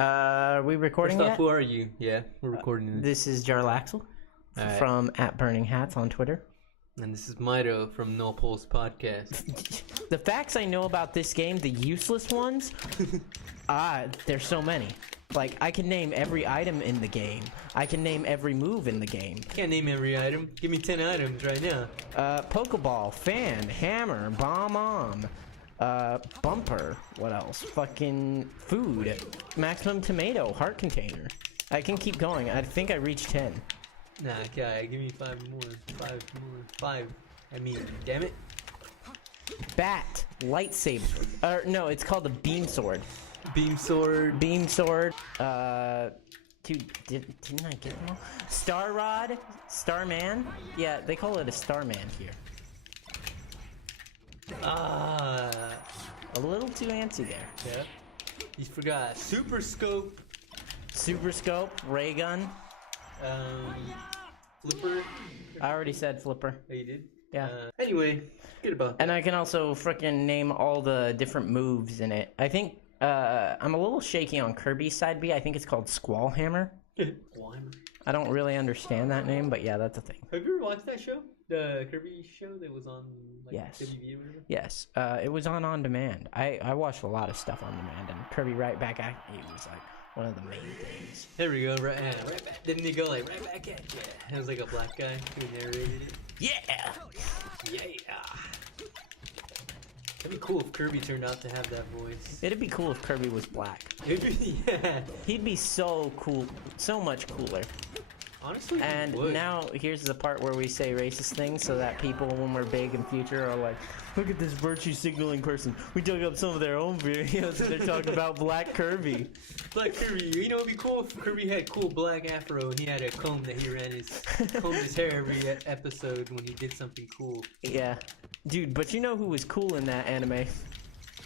Are we recording First off, yet? who are you? Yeah, we're recording This is Jarlaxle Alright. from @BurningHats on Twitter. And this is Mito from No Pulse Podcast. The facts I know about this game, the useless ones, there's so many. Like, I can name every item in the game. I can name every move in the game. Can't name every item. Give me 10 items right now. Pokeball, fan, hammer, bomb, bumper. What else? Fucking food. Maximum tomato, heart container. I can keep going. I think I reached 10. Nah, okay, give me 5 more. 5 more. 5. I mean, damn it. Bat, lightsaber. No, it's called a beam sword. Beam sword. Beam sword. Dude, didn't I get them all? Star rod, Starman. Yeah, they call it a Starman here. A little too antsy there. Yeah. You forgot super scope. Super scope, ray gun. Flipper. I already said flipper. Oh, you did? Yeah. Anyway, good about that. And I can also frickin' name all the different moves in it. I think I'm a little shaky on Kirby's side B. I think it's called Squall Hammer. I don't really understand that name, but yeah, that's a thing. Have you ever watched that show? The Kirby show that was on like Yes. WB or whatever? Yes. It was on demand. I watched a lot of stuff on demand, and Kirby right back at you was like one of the main things. There we go, right back. Didn't he go like right back at you? It was like a black guy who narrated it. Yeah! Yeah. That'd be cool if Kirby turned out to have that voice. It'd be cool if Kirby was black. Yeah. He'd be so cool, so much cooler. Honestly, And now here's the part where we say racist things so that people, when we're big in future, are like, look at this virtue signaling person. We dug up some of their own videos and they're talking about Black Kirby. Black Kirby, you know, it'd be cool if Kirby had cool black afro and he had a comb that he combed his hair every episode when he did something cool. Yeah. Dude, but you know who was cool in that anime?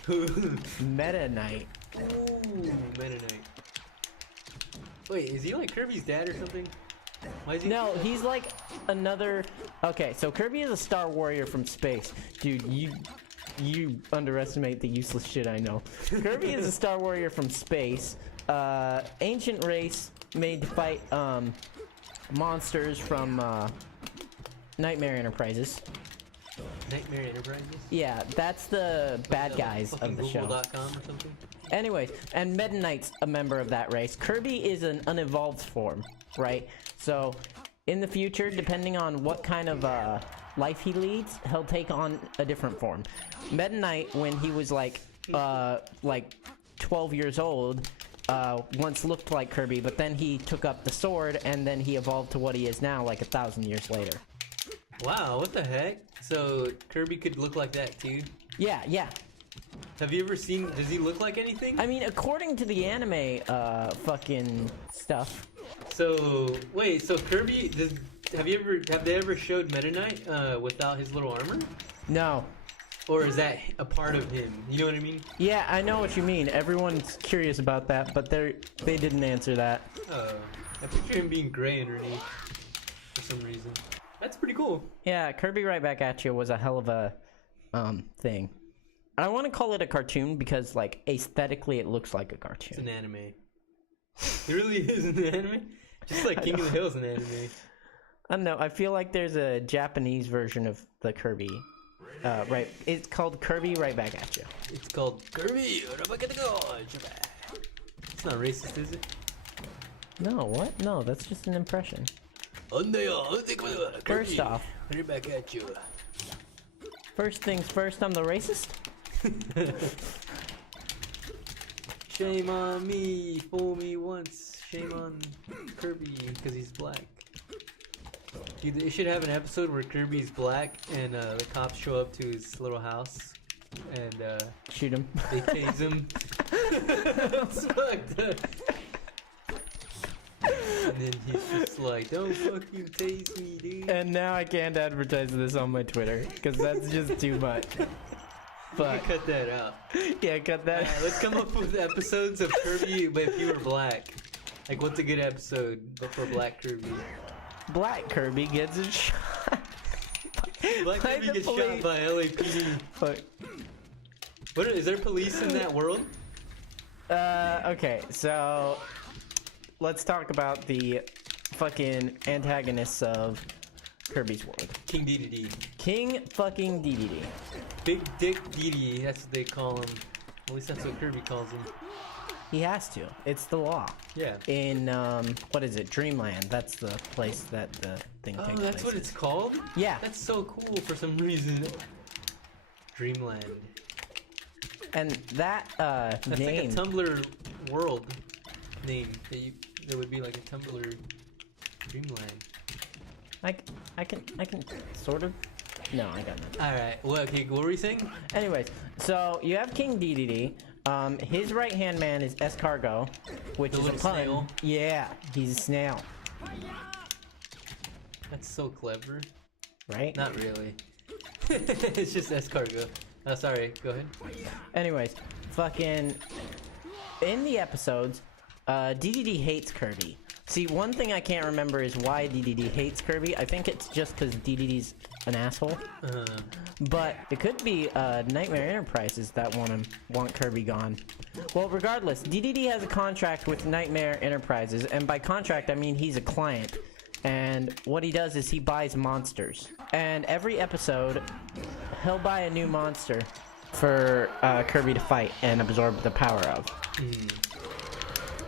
Who? Meta Knight. Ooh, Meta Knight. Wait, is he like Kirby's dad or something? Why is he? No, he's like another... Okay, so Kirby is a Star Warrior from space. Dude, you underestimate the useless shit I know. Kirby is a Star Warrior from space. Ancient race made to fight monsters from Nightmare Enterprises. Nightmare Enterprises? Yeah, that's the bad guys of the show. Google.com or something? Anyways, and Meta Knight's a member of that race. Kirby is an unevolved form, right? So, in the future, depending on what kind of life he leads, he'll take on a different form. Meta Knight, when he was like 12 years old, once looked like Kirby, but then he took up the sword, and then he evolved to what he is now, like 1,000 years later. Wow, what the heck? So, Kirby could look like that too? Yeah. Have you ever seen, does he look like anything? I mean, according to the anime, fucking stuff. So, wait, so Kirby, have they ever showed Meta Knight without his little armor? No. Or is that a part of him? You know what I mean? Yeah, I know what you mean. Everyone's curious about that, but they didn't answer that. Oh, I picture him being gray underneath for some reason. That's pretty cool. Yeah, Kirby Right Back at You was a hell of a thing. I want to call it a cartoon because, like, aesthetically it looks like a cartoon. It's an anime. It really is an anime? Just like King of the Hill is an anime. I don't know. I feel like there's a Japanese version of the Kirby. Right. It's called Kirby Right Back at You. It's called Kirby. It's not racist, is it? No, what? No, that's just an impression. First off, Right back at you. first things first, I'm the racist? Shame on me, fool me once. Shame on Kirby, because he's black. Dude, they should have an episode where Kirby's black and the cops show up to his little house and Shoot him. they tase him. It's fucked up. And then he's just like, don't fucking tase me, dude. And now I can't advertise this on my Twitter because that's just too much. But Cut that out. yeah, cut that. Let's come up with episodes of Kirby but if you were black. Like, what's a good episode but for black Kirby? Black Kirby gets a shot. Black By Kirby the gets police. shot by LAPD. Fuck. What is there police in that world? Okay, so let's talk about the fucking antagonists of Kirby's World. King DDD. King fucking DDD. Big Dick DDD, that's what they call him. At least that's what Kirby calls him. He has to. It's the law. Yeah. In, what is it? Dreamland. That's the place that the thing takes place. Oh, that's what it's called? Yeah. That's so cool for some reason. Dreamland. And that, That's name... like a Tumblr world name. That would be like a Tumblr Dreamland. I can sort of... No, I got nothing. Alright, well, okay, what were you saying? Anyways, so you have King DDD. His right-hand man is Escargot, which The is a little pun. snail. Yeah, he's a snail. That's so clever. Right? Not really. It's just escargot. Oh, sorry, go ahead. Anyways, fucking... In the episodes, DDD hates Kirby. See, one thing I can't remember is why DDD hates Kirby. I think it's just because DDD's an asshole. But it could be Nightmare Enterprises that want Kirby gone. Well, regardless, DDD has a contract with Nightmare Enterprises, and by contract I mean he's a client. And what he does is he buys monsters. And every episode, he'll buy a new monster for Kirby to fight and absorb the power of.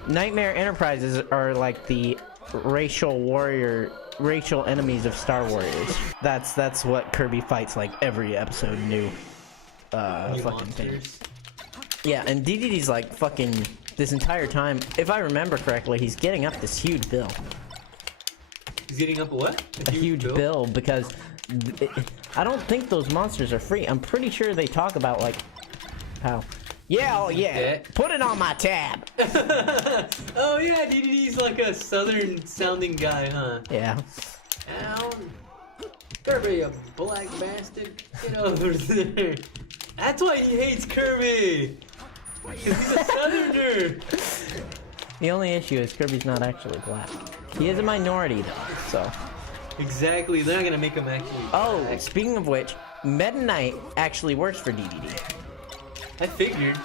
Nightmare Enterprises are like the racial enemies of Star Warriors. That's what Kirby fights like every episode, new fucking thing. Yeah, and DDD's like fucking this entire time, if I remember correctly, he's getting up this huge bill. He's getting up a what? A huge bill because I don't think those monsters are free. I'm pretty sure they talk about like how... Yeah, oh yeah, put it on my tab. Oh yeah, DDD's like a southern sounding guy, huh? Yeah. Down. Kirby, you black bastard. Get over there. That's why he hates Kirby. 'Cause he's a southerner. The only issue is Kirby's not actually black. He is a minority though, so. Exactly, they're not gonna make him actually Oh, black. speaking of which, Meta Knight actually works for DDD. I figured.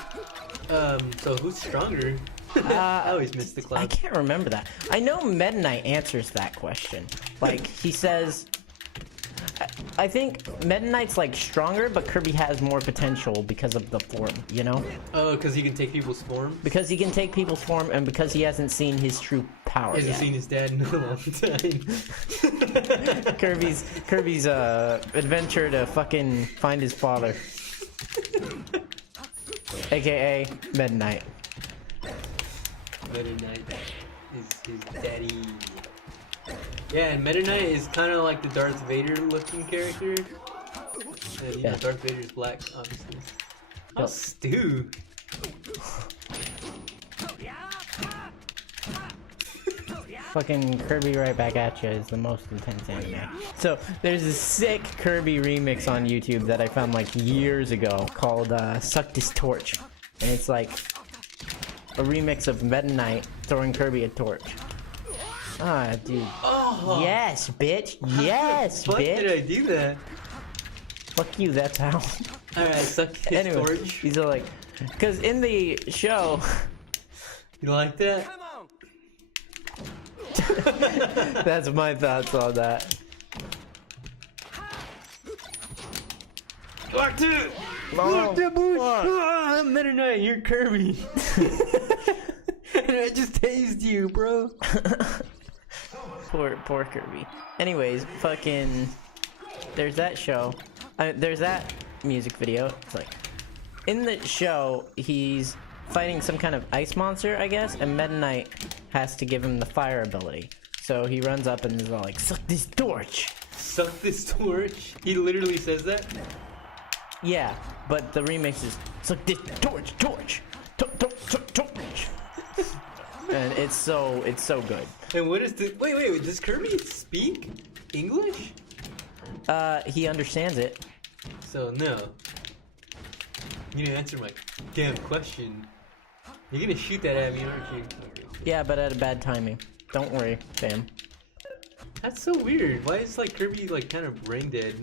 So who's stronger? I always miss the I cloud. can't remember that. I know Meta Knight answers that question. Like, he says... I think Meta Knight's like stronger, but Kirby has more potential because of the form, you know? Oh, because he can take people's form? Because he can take people's form, and because he hasn't seen his true power He hasn't yet. seen his dad in a long time. Kirby's adventure to fucking find his father. AKA Meta Knight. Meta Knight is his daddy. Yeah, and Meta Knight is kind of like the Darth Vader looking character. And you know, Darth Vader's black, obviously. Oh, Yep. Stu. Fucking Kirby Right Back At Ya is the most intense anime. So, there's a sick Kirby remix on YouTube that I found like years ago called Suck This Torch. And it's like a remix of Meta Knight throwing Kirby a torch. Ah, dude. Oh, Yes, bitch. Yes, fuck bitch. did I do that? Fuck you, that's how. Alright, suck his Anyway, torch. these are like... Because in the show... You like that? That's my thoughts on that. Lock two! Lock the boot! Ah, Meta Knight, you're Kirby. And I just tased you, bro. Poor Kirby. Anyways, fucking... There's that show. There's that music video. It's like... In the show, he's fighting some kind of ice monster, I guess, and Meta Knight has to give him the fire ability. So he runs up and is all like, suck this torch! Suck this torch? He literally says that? Yeah, but the remix is, suck this torch, torch! Torch! And it's so good. And what is the... Wait, does Kirby speak English? He understands it. So, no. You didn't answer my damn question. You're gonna shoot that at me, aren't you? Yeah, but at a bad timing. Don't worry, fam. That's so weird. Why is like Kirby like kind of brain dead?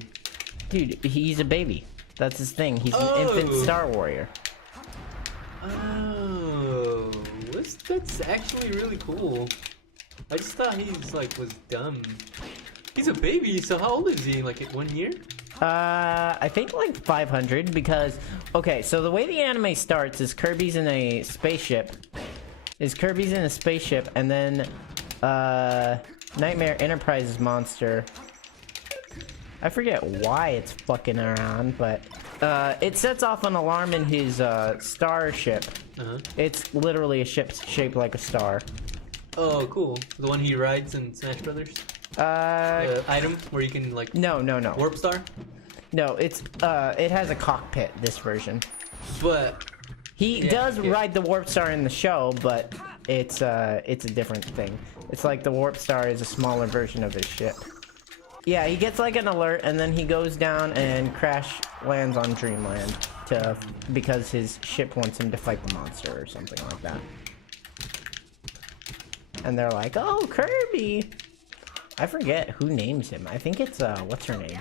Dude, he's a baby. That's his thing. He's an Oh. infant Star Warrior. Oh. That's actually really cool. I just thought he's like was dumb. He's a baby, so how old is he? Like at 1 year? I think like 500 because okay, so the way the anime starts is Kirby's in a spaceship. And then Nightmare Enterprises monster. I forget why it's fucking around, but it sets off an alarm in his starship. It's literally a ship shaped like a star. Oh, cool. The one he rides in Smash Brothers? Item where you can like No. warp star? No, it's it has a cockpit, this version. But He does ride the warp star in the show, but it's a different thing. It's like the warp star is a smaller version of his ship. Yeah, he gets like an alert and then he goes down and crash lands on Dreamland because his ship wants him to fight the monster or something like that. And they're like, "Oh, Kirby!" I forget who names him. I think it's what's her name?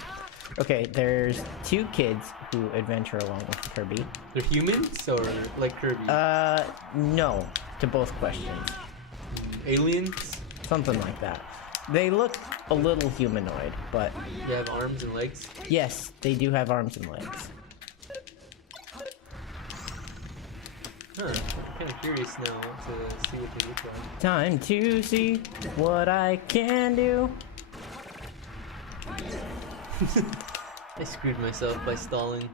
Okay, there's 2 kids who adventure along with Kirby. they're humans or like Kirby? No, to both questions. Aliens? Something like that. They look a little humanoid, but They have arms and legs? yes, they do have arms and legs. Huh. I'm kind of curious now to see what they look like. Time to see what I can do. I screwed myself by stalling.